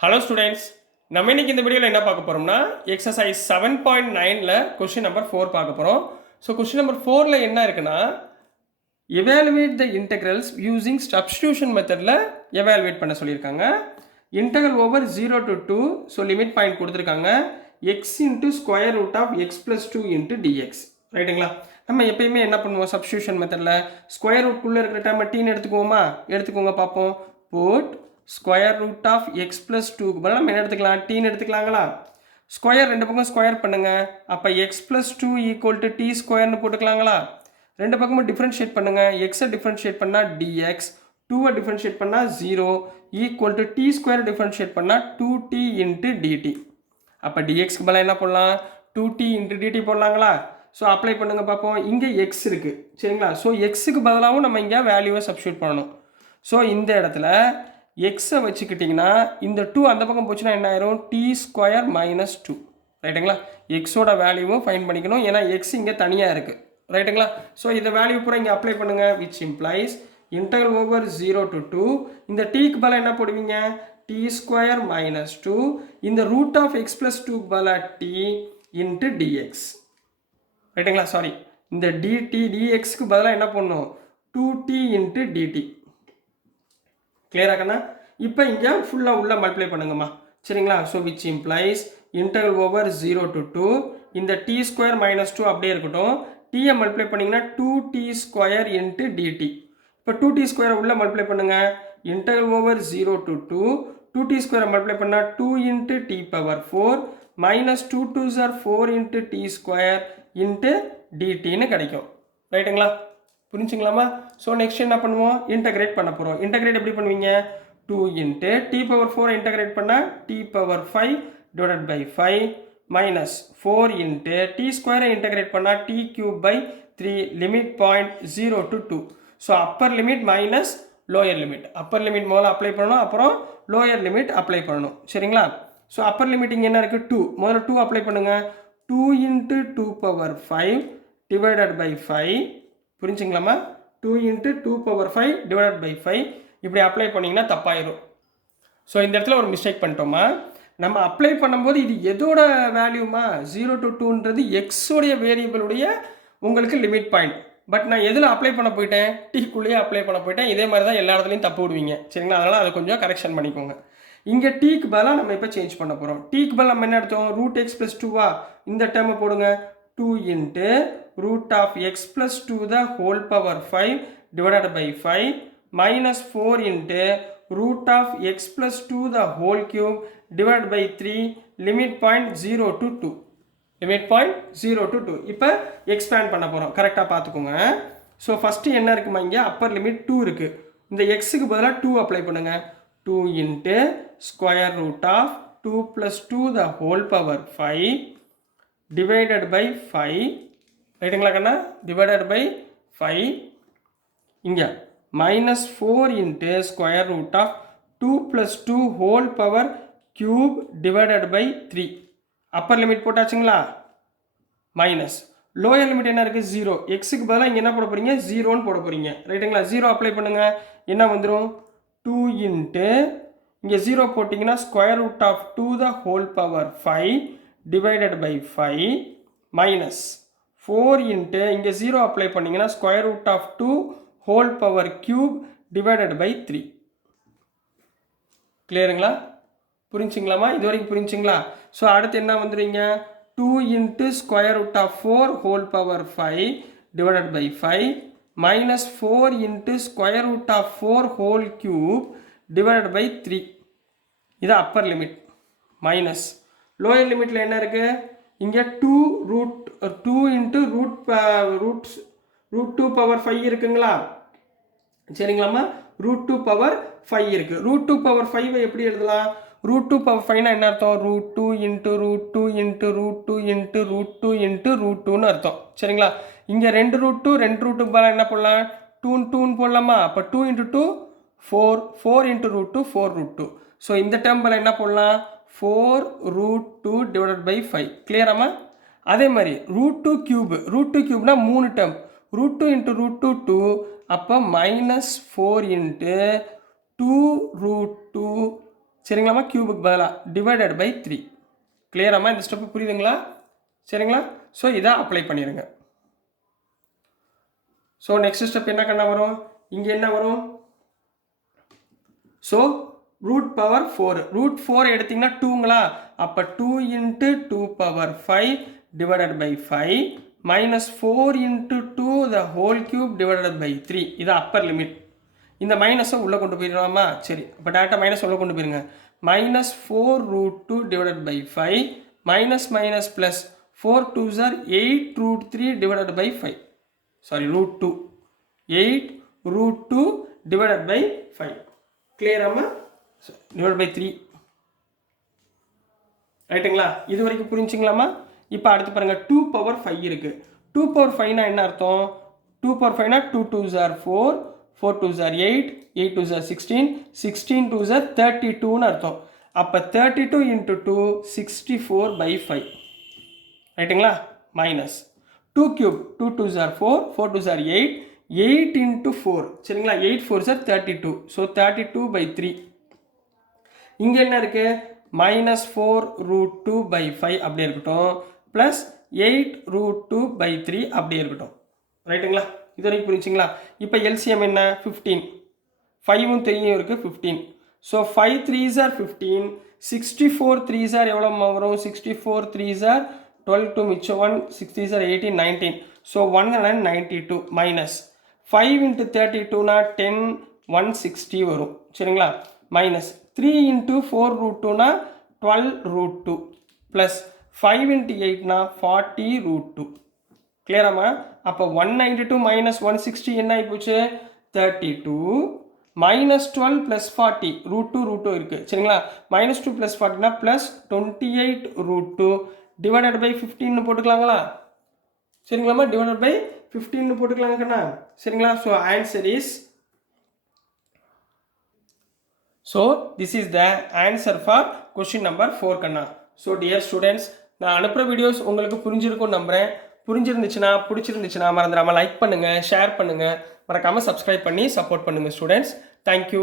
Hello students, நம்ம இன்னைக்கு இந்த வீடியோவில் என்ன பார்க்க போகிறோம்னா எக்ஸசைஸ் 7.9ல் கொஸ்டின் நம்பர் 4 பார்க்க போகிறோம். ஸோ கொஸ்டின் நம்பர் 4ல் என்ன இருக்குன்னா, evaluate the integrals using substitution மெத்தடில் எவாலுவேட் பண்ண சொல்லியிருக்காங்க. Integral over 0 to 2, so limit point கொடுத்துருக்காங்க, x into square root of x plus 2 into dx. ரைட்டுங்களா? நம்ம எப்பயுமே என்ன பண்ணுவோம், சப்ஸ்டியூஷன் மெத்தடில் ஸ்கொயர் ரூட்குள்ளே இருக்கிற டைம் டீன்னு எடுத்துக்கோங்க பார்ப்போம். போட் square root of x plus 2க்கு பதிலாக நம்ம என்ன எடுத்துக்கலாம், டீன்னு எடுத்துக்கலாங்களா? ஸ்கொயர் ரெண்டு பக்கம் ஸ்கொயர் பண்ணுங்க, அப்போ x plus 2 equal to t ஸ்கொயர்னு போட்டுக்கலாங்களா? ரெண்டு பக்கமும் டிஃப்ரென்ஷியேட் பண்ணுங்க, எக்ஸை டிஃப்ரென்ஷியேட் பண்ணால் டிஎக்ஸ், 2வை டிஃப்ரென்ஷியேட் பண்ணால் 0 equal to t square differentiate பண்ணால் 2t இன்ட்டு டிடி. அப்போ டிஎக்ஸ்க்கு பதிலாக என்ன போடலாம், 2t இன்ட்டு டிடி போடலாங்களா? ஸோ அப்ளை பண்ணுங்க பார்ப்போம். இங்கே எக்ஸ் இருக்குது சரிங்களா? ஸோ எக்ஸுக்கு பதிலாகவும் நம்ம இங்கே வேல்யூவை சப்ஸ்டியூட் பண்ணணும். ஸோ இந்த இடத்துல எக்ஸை வச்சுக்கிட்டிங்கன்னா இந்த 2 அந்த பக்கம் போச்சுன்னா என்ன ஆயிரும், டி ஸ்கொயர் மைனஸ் 2. ரைட்டுங்களா? எக்ஸோட வேல்யூவும் ஃபைன் பண்ணிக்கணும், ஏன்னா எக்ஸ் இங்கே தனியாக இருக்குது. ரைட்டுங்களா? ஸோ இந்த வேல்யூ பூரா இங்கே அப்ளை பண்ணுங்கள், which implies integral over 0 to 2, இந்த டீக்கு பதிலாக என்ன போடுவீங்க, டி ஸ்கொயர் மைனஸ் 2, இந்த ரூட் ஆஃப் எக்ஸ் ப்ளஸ் 2க்கு பதிலாக டி இன்ட்டு டிஎக்ஸ். ரைட்டுங்களா? சாரி, இந்த டிடி டிஎக்ஸ்க்கு பதிலாக என்ன பண்ணணும், 2t இன்ட்டு டிடி. கிளியராகண்ணா? இப்போ இங்கே ஃபுல்லாக உள்ள மல்டிப்ளை பண்ணுங்கம்மா சரிங்களா? So which implies integral over 0 to 2, இந்த டி ஸ்கொயர் மைனஸ் 2 அப்படியே இருக்கட்டும், டீயை மல்டிப்ளை பண்ணிங்கன்னா 2t ஸ்கொயர் இன்ட்டு டிடி. இப்போ 2t ஸ்கொயரை உள்ள மல்டிப்ளை பண்ணுங்க, இன்டெக்ரல் ஓவர் 0 to 2, 2t ஸ்கொயரை மல்டிப்ளை பண்ணால் 2 into t power 4 minus 2 2s are 4 into t square into டிடின்னு கிடைக்கும். ரைட்டுங்களா? புரிஞ்சுங்களாமா? ஸோ நெக்ஸ்ட் என்ன பண்ணுவோம், இன்டகிரேட் பண்ண போகிறோம். இன்டகிரேட் எப்படி பண்ணுவீங்க, 2 இன்ட்டு டி பவர் 4 இன்டகிரேட் பண்ணால் t power 5 divided by 5 minus 4 into t ஸ்கொயரை இன்டகிரேட் பண்ணால் t cube by 3 limit point 0 to 2. So upper limit minus lower limit. Upper limit முதல்ல அப்ளை பண்ணணும், அப்புறம் லோயர் லிமிட் அப்ளை பண்ணணும் சரிங்களா? ஸோ அப்பர் லிமிட் இங்கே என்ன இருக்குது, 2. முதல்ல 2 அப்ளை பண்ணுங்கள், 2 இன்ட்டு 2 பவர் 5 டிவைடட் பை 5. புரிஞ்சுங்களாமா? 2 இன்ட்டு 2 பவர் 5 டிவைடட் பை 5 இப்படி அப்ளை பண்ணிங்கன்னா தப்பாயிரும். ஸோ இந்த இடத்துல ஒரு மிஸ்டேக் பண்ணிட்டோமா, நம்ம அப்ளை பண்ணும்போது இது எதோட வேல்யூமா, 0 to 2ன்றது எக்ஸோடைய வேரியபிளுடைய உங்களுக்கு லிமிட் பாயிண்ட். பட் நான் எதில் அப்ளை பண்ண போயிட்டேன், டீக்குள்ளேயே அப்ளை பண்ண போயிட்டேன். இதே மாதிரி தான் எல்லா இடத்துலையும் தப்பு விடுவீங்க சரிங்களா? அதனால் அதை கொஞ்சம் கரெக்ஷன் பண்ணிக்கோங்க. இங்கே டீக்கு பதிலாக நம்ம இப்போ சேஞ்ச் பண்ண போகிறோம். டீக்கு பதில் நம்ம என்ன எடுத்தோம், ரூட் எக்ஸ் ப்ளஸ் 2வா, இந்த டேர்மை போடுங்க, 2 into root of x plus 2 the whole power 5 divided by 5 minus 4 into root of x plus 2 the whole cube divided by 3 limit point 0 to 2. limit point 0 to 2. இப்போ expand பண்ண போகிறோம், கரெக்டாக பார்த்துக்கோங்க. So first என்ன இருக்குமா, இங்கே அப்பர் லிமிட் 2 இருக்குது, இந்த எக்ஸுக்கு பதிலாக 2 அப்ளை பண்ணுங்க, 2 into square root of 2 plus 2 the whole power 5 divided by 5. ரைட்டுங்களா கண்ணா? Divided by 5. இங்கே minus 4 into square root of 2 plus 2 whole power cube divided by 3. Upper limit போட்டாச்சுங்களா? மைனஸ் லோயர் லிமிட் என்ன இருக்குது, 0. எக்ஸுக்கு பதிலாக இங்கே என்ன போட போகிறீங்க, 0ன்னு போட போகிறீங்க. ரைட்டுங்களா? 0 அப்ளை பண்ணுங்கள், என்ன வந்துடும், 2 இன்ட்டு இங்கே 0 போட்டிங்கன்னா square root of 2 the whole power 5 divided by 5 minus 4 into இங்கே 0 அப்ளை பண்ணிங்கன்னா square root of 2 whole power cube divided by 3. கிளியருங்களா? புரிஞ்சுங்களாமா? இது வரைக்கும் புரிஞ்சுங்களா? ஸோ அடுத்து என்ன வந்துடுவீங்க, 2 into square root of 4 whole power 5 divided by 5 minus 4 into square root of 4 whole cube divided by 3. இது அப்பர் லிமிட். மைனஸ் லோயர் லிமிட்டில் என்ன இருக்குது, இங்கே 2 இன்ட்டு ரூட் 2 பவர் 5 இருக்குங்களா சரிங்களாம்மா? ரூட் 2 பவர் 5 இருக்குது. ரூட் 2 பவர் 5 எப்படி எழுதலாம், ரூட் 2 பவர் 5னா என்ன அர்த்தம், root 2 into root 2 into root 2 into root 2 into root 2ன்னு அர்த்தம் சரிங்களா? இங்கே 2 ரூட் 2 2 ரூட்டுக்கு பதிலாக என்ன போடலாம், 2ன்னு போடலாமா? அப்போ 2 into 2 4, 4 into root 2 4 root 2. So இந்த டேர்ம் பதிலாக என்ன போடலாம், 4 ரூட் 2 டிவைடட் பை 5. கிளியராமா? அதே மாதிரி ரூட் 2 கியூப், ரூட் 2 கியூப்னா 3 டேர்ம், ரூட் 2 இன்ட்டு ரூட் 2 2, அப்போ மைனஸ் 4 இன்ட்டு 2 ரூட் 2 சரிங்களாம்மா, கியூபுக்கு பதிலாக டிவைடட் பை 3. கிளியராம்மா? இந்த ஸ்டெப்பு புரியுதுங்களா? சரிங்களா? ஸோ இதை அப்ளை பண்ணிடுங்க. ஸோ நெக்ஸ்ட் ஸ்டெப் என்ன கண்ணா வரும்? இங்கே என்ன வரும்? So root power 4. ரூட் 4 எடுத்திங்கன்னா 2ங்களா? அப்போ 2 into 2 power 5 divided by 5 minus 4 into 2 the whole cube divided by 3. இது அப்பர் லிமிட். இந்த மைனஸை உள்ளே கொண்டு போயிடலாமா? சரி, இப்போ டேரெக்டாக மைனஸ் உள்ளே கொண்டு போயிருங்க. Minus 4 root 2 divided by 5 minus minus plus 4 2s are 8 root 3 divided by 5. Sorry, root 2. 8 root 2 divided by 5. Clear amma? Divided by 3. ரைட்டுங்களா? இது வரைக்கும் புரிஞ்சுங்களாமா? இப்போ அடுத்து பாருங்க, 2 பவர் 5 இருக்கு. 2 பவர் 5 என்ன அர்த்தம்? 2 power 5 2 2s are 4, 4 2s are 8, 8 2s are 16, 16 2s are 32 ன்னு அர்த்தம். அப்போ 32 into 2 64 by 5. ரைட்டுங்களா? Minus 2 cube 2 2s are 4, 4 2s are 8, 8 into 4. சரிங்களா? 8 4s are 32. So 32 by 3. இங்கே என்ன இருக்கு? மைனஸ் 4 ரூட் 2 by 5 அப்படியே இருக்கட்டும், ப்ளஸ் 8 ரூட் 2 by 3 அப்படியே இருக்கட்டும். ரைட்டுங்களா? இது வரைக்கும் புரிஞ்சுங்களா? இப்போ எல்சிஎம் என்ன? 15. 5ம் 3ம் இருக்குது 15. So 5 3s are 15. 64 3s are எவ்வளோ வரும்? 64 3s are 12 to மிச்சம் 1, 6 3s are 18, 19. So 192 minus 5 into 32னா 10, 160 வரும். சரிங்களா? Minus 3 into 4 root 2னா 12 root 2 plus 5 into 8னா 40 root 2. கிளியராமா? அப்போ 192 மைனஸ் 160 என்ன ஆகிப்போச்சு? 32 மைனஸ் 12 ப்ளஸ் 40 ரூட் 2 ரூட் 2 இருக்குது. சரிங்களா? மைனஸ் 2 ப்ளஸ் 40னா ப்ளஸ் 28 ரூட் 2 டிவைடட் பை 15 போட்டுக்கலாங்களா? சரிங்களாம்மா? டிவைடட் பை 15 போட்டுக்கலாங்க கண்ணா. சரிங்களா? So answer is, so this is the answer for question number 4 கண்ணா. ஸோ டியர் ஸ்டூடெண்ட்ஸ், நான் அனுப்புகிற வீடியோஸ் உங்களுக்கு புரிஞ்சிருக்கும்னு நம்புகிறேன். புரிஞ்சிருந்துச்சுன்னா, பிடிச்சிருந்துச்சுன்னா மறந்துடாமல் லைக் பண்ணுங்கள், ஷேர் பண்ணுங்கள், மறக்காமல் சப்ஸ்கிரைப் பண்ணி சப்போர்ட் பண்ணுங்கள் ஸ்டூடெண்ட்ஸ். தேங்க்யூ.